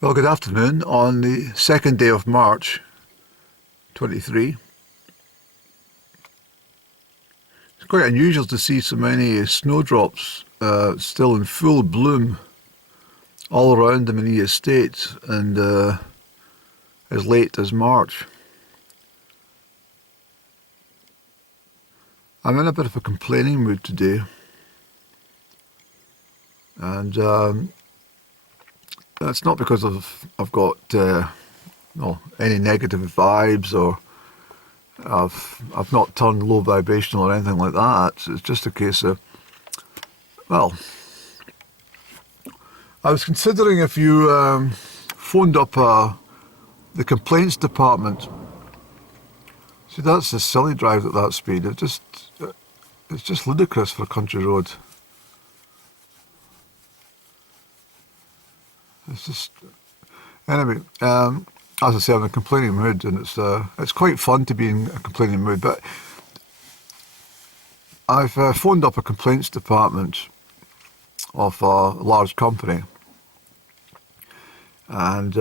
Well, good afternoon. On the second day of March 23, it's quite unusual to see so many snowdrops still in full bloom all around the Mini estate and as late as March. I'm in a bit of a complaining mood today, and that's not because I've got any negative vibes, or I've not turned low vibrational or anything like that. It's just a case of, well, I was considering if you phoned up the complaints department. See, that's a silly drive at that speed. It's just ludicrous for a country road. It's just anyway. As I say, I'm in a complaining mood, and it's quite fun to be in a complaining mood. But I've phoned up a complaints department of a large company, and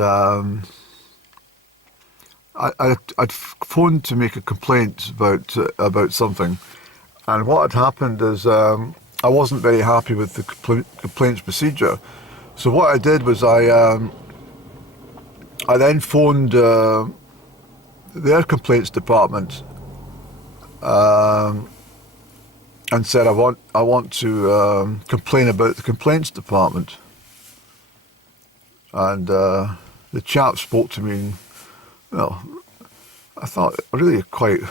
I'd phoned to make a complaint about something, and what had happened is I wasn't very happy with the complaints procedure. So what I did was I then phoned their complaints department and said I want to complain about the complaints department, and the chap spoke to me, and, well, I thought really quite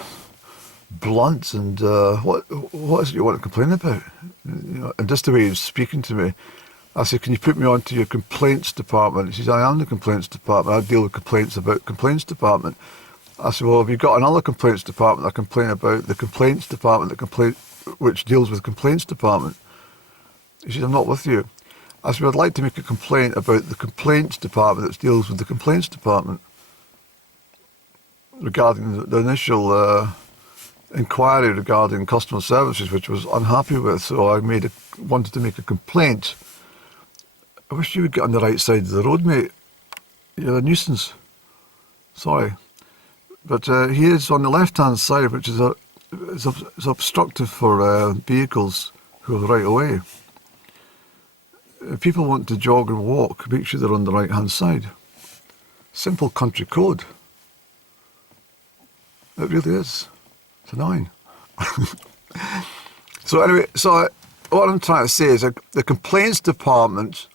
blunt, and what is it you want to complain about? And just the way he was speaking to me, I said, can you put me on to your complaints department? He says, I am the complaints department. I deal with complaints about complaints department. I said, well, have you got another complaints department I complain about? The complaints department, which deals with complaints department. He said, I'm not with you. I said, well, I'd like to make a complaint about the complaints department that deals with the complaints department regarding the initial inquiry regarding customer services, which I was unhappy with. So I wanted to make a complaint. I wish you would get on the right side of the road, mate. You're a nuisance. Sorry. But he is on the left-hand side, which is obstructive for vehicles who are right away. If people want to jog and walk, make sure they're on the right-hand side. Simple country code. It really is. It's annoying. So anyway, what I'm trying to say is that the complaints department,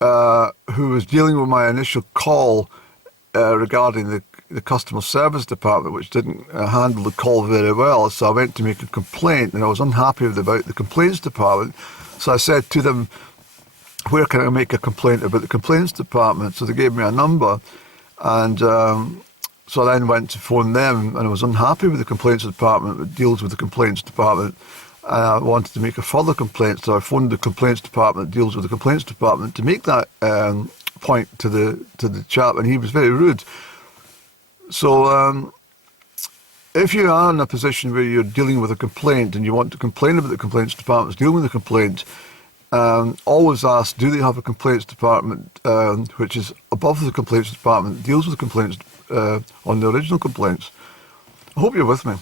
who was dealing with my initial call regarding the customer service department, which didn't handle the call very well, so I went to make a complaint, and I was unhappy about the complaints department. So I said to them, where can I make a complaint about the complaints department? So they gave me a number, and so I then went to phone them, and I was unhappy with the complaints department that deals with the complaints department. I wanted to make a further complaint, so I phoned the complaints department that deals with the complaints department to make that point to the chap, and he was very rude. So if you are in a position where you're dealing with a complaint and you want to complain about the complaints department dealing with the complaint, always ask, do they have a complaints department which is above the complaints department that deals with the complaints on the original complaints? I hope you're with me.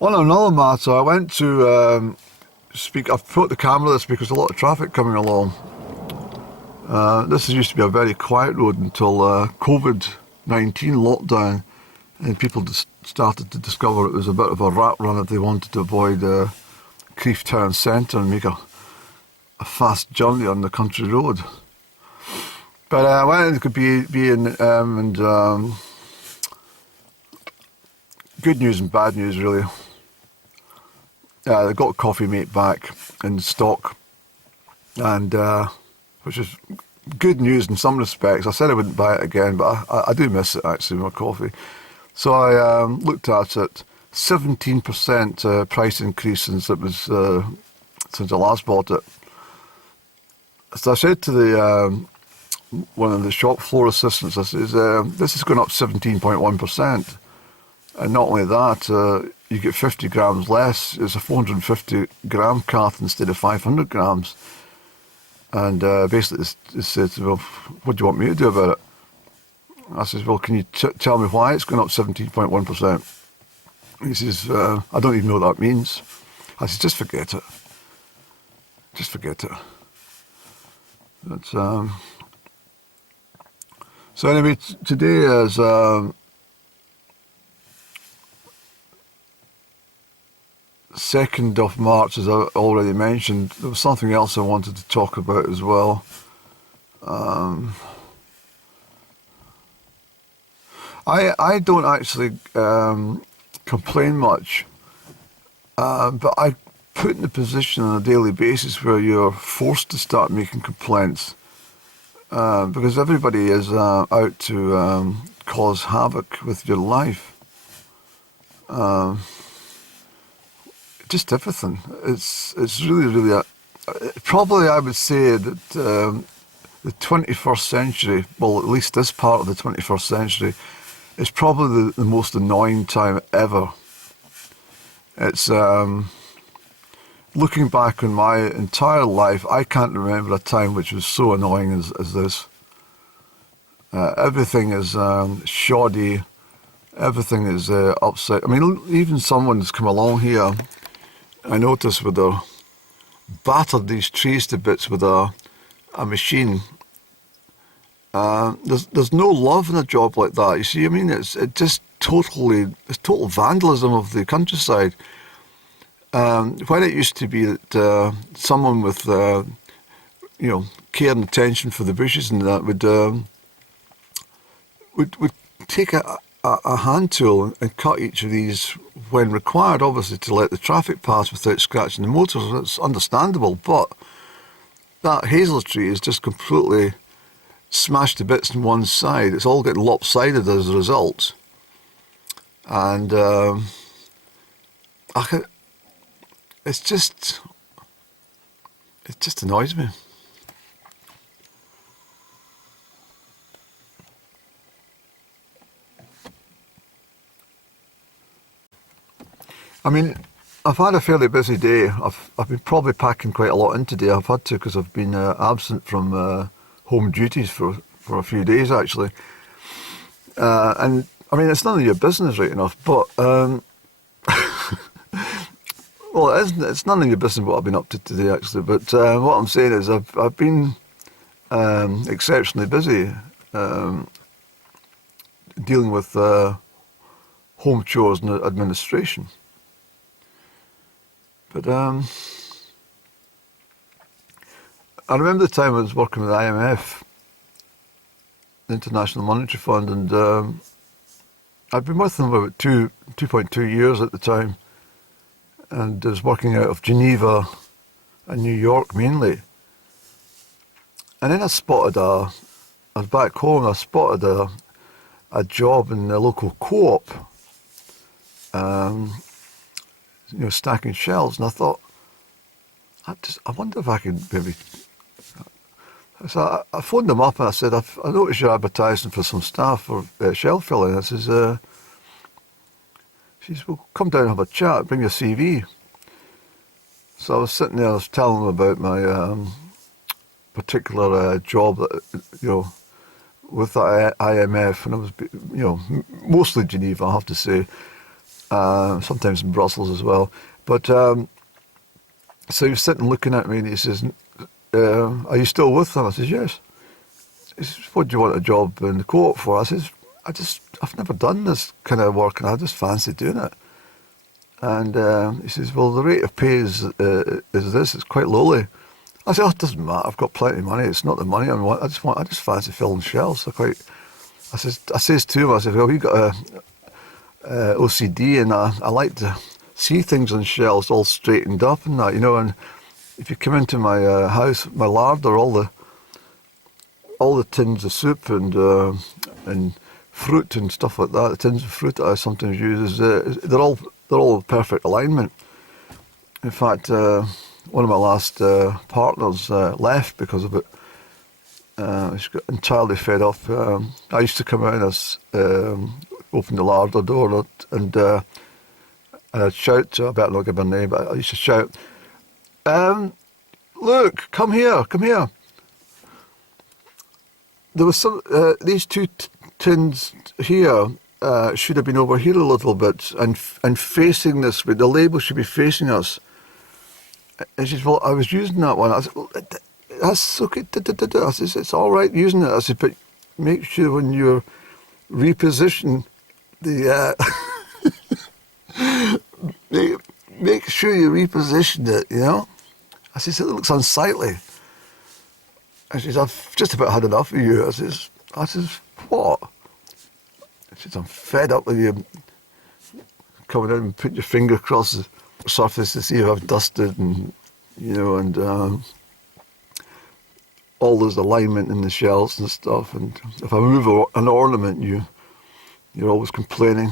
On another matter, I went to speak. I've put the camera this because there's a lot of traffic coming along. This used to be a very quiet road until COVID-19 lockdown, and people started to discover it was a bit of a rat run if they wanted to avoid Crieff town centre and make a fast journey on the country road. But I went to be in, and good news and bad news, really. They got Coffee Mate back in stock, and which is good news in some respects. I said I wouldn't buy it again, but I do miss it, actually, my coffee. So I looked at it, 17% price increase since I last bought it. So I said to the one of the shop floor assistants, I says, this is going up 17.1%. And not only that, you get 50 grams less. It's a 450 gram carton instead of 500 grams. And basically it said, well, what do you want me to do about it? I says, well, can you tell me why it's going up 17.1%? He says, I don't even know what that means. I said, just forget it. Just forget it. But, so anyway, today is 2nd of March, as I already mentioned. There was something else I wanted to talk about as well. I don't actually complain much, but I put in a position on a daily basis where you're forced to start making complaints, because everybody is out to cause havoc with your life. Just everything. It's really probably I would say that the 21st century, well, at least this part of the 21st century, is probably the most annoying time ever. It's looking back on my entire life, I can't remember a time which was so annoying as this. Everything is shoddy. Everything is upset. I mean, even someone's come along here, I noticed, with their battered these trees to bits with a machine. There's no love in a job like that. You see, I mean, it's total vandalism of the countryside. When it used to be that someone with care and attention for the bushes and that would take a hand tool and cut each of these when required, obviously, to let the traffic pass without scratching the motors. It's understandable, but that hazel tree is just completely smashed to bits on one side. It's all getting lopsided as a result. And it just annoys me. I mean, I've had a fairly busy day. I've been probably packing quite a lot in today. I've had to, because I've been absent from home duties for a few days, actually. And I mean, it's none of your business, right enough, but well, it isn't. It's none of your business what I've been up to today, actually. But what I'm saying is, I've been exceptionally busy dealing with home chores and administration. But I remember the time I was working with IMF, the International Monetary Fund, and I'd been with them about 2.2 years at the time, and I was working out of Geneva and New York mainly. And then I was back home, and I spotted a job in the local co-op, stacking shelves, and I thought, I wonder if I could maybe. So I phoned them up and I said, I noticed you're advertising for some staff for shelf filling. I says, she says, well, come down and have a chat, bring your CV. So I was sitting there, I was telling them about my particular job that, with the IMF, and it was, mostly Geneva, I have to say, sometimes in Brussels as well. But so he was sitting looking at me and he says, are you still with them? I says, yes. He says, what do you want a job in the co-op for? I says, I've never done this kind of work and I just fancy doing it. And he says, well, the rate of pay is this, it's quite lowly. I said, oh, it doesn't matter, I've got plenty of money, it's not the money I want, I just fancy filling shelves. I says to him, I said, well, we've got a OCD and I like to see things on shelves all straightened up and that, and if you come into my house, my larder, all the tins of soup and fruit and stuff like that, the tins of fruit that I sometimes use, they're all perfect alignment. In fact, one of my last partners left because of it. She got entirely fed up. I used to come out and open the larder door and I'd shout to her, I better not give her name, but I used to shout, look, come here. there was some, these two tins here should have been over here a little bit and facing this way. The label should be facing us. And she said, well, I was using that one. I said, well, that's okay. I said, it's all right using it. I said, but make sure when you reposition the, make sure you reposition it, you know. I said, it looks unsightly. And she said, I've just about had enough of you. I says, what? She said, I'm fed up with you coming in and putting your finger across the surface to see if I've dusted and, you know, and all those alignment in the shells and stuff. And if I move an ornament, you're always complaining.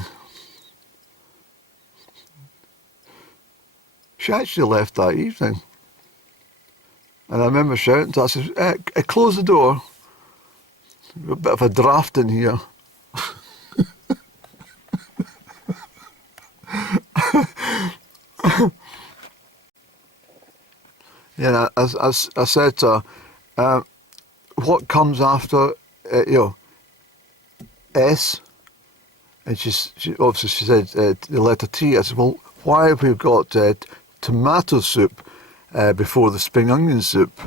She actually left that evening. And I remember shouting to her, I said, close the door. A bit of a draft in here. Yeah, as I said to her, what comes after, you know, S? And she obviously she said the letter T. I said, well, why have we got tomato soup before the spring onion soup?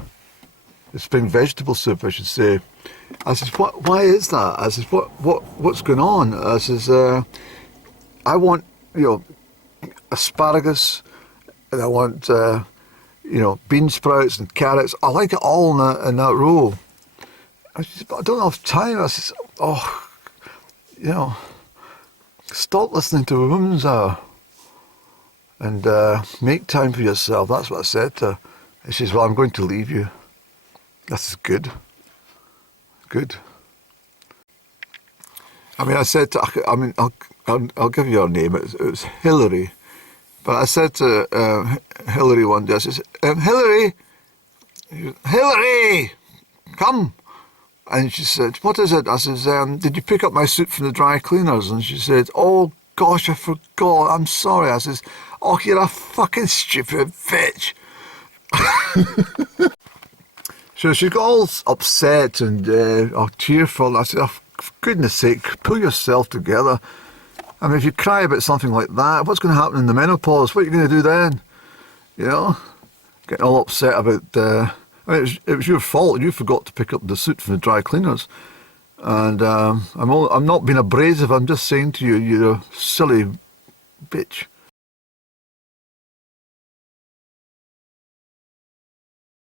The spring vegetable soup, I should say. I said, why is that? I said, what's going on? I says, I want, you know, asparagus, and I want, you know, bean sprouts and carrots. I like it all in that row. I said, but I don't have time. I said, oh, you know, stop listening to a woman's hour and make time for yourself. That's what I said to her. And she says, well, I'm going to leave you. This is good. Good. I mean, I said to her, I mean, I'll give you her name. It was Hillary. But I said to Hillary one day, I said, Hillary, come. And she said, what is it? I says, did you pick up my suit from the dry cleaners? And she said, oh gosh, I forgot. I'm sorry. I says, oh, you're a fucking stupid bitch. So she got all upset and tearful. I said, oh, for goodness sake, pull yourself together. I mean, if you cry about something like that, what's going to happen in the menopause? What are you going to do then? You know? Getting all upset about... I mean, it was your fault. You forgot to pick up the suit from the dry cleaners. And I'm not being abrasive. I'm just saying to you, you're a silly bitch.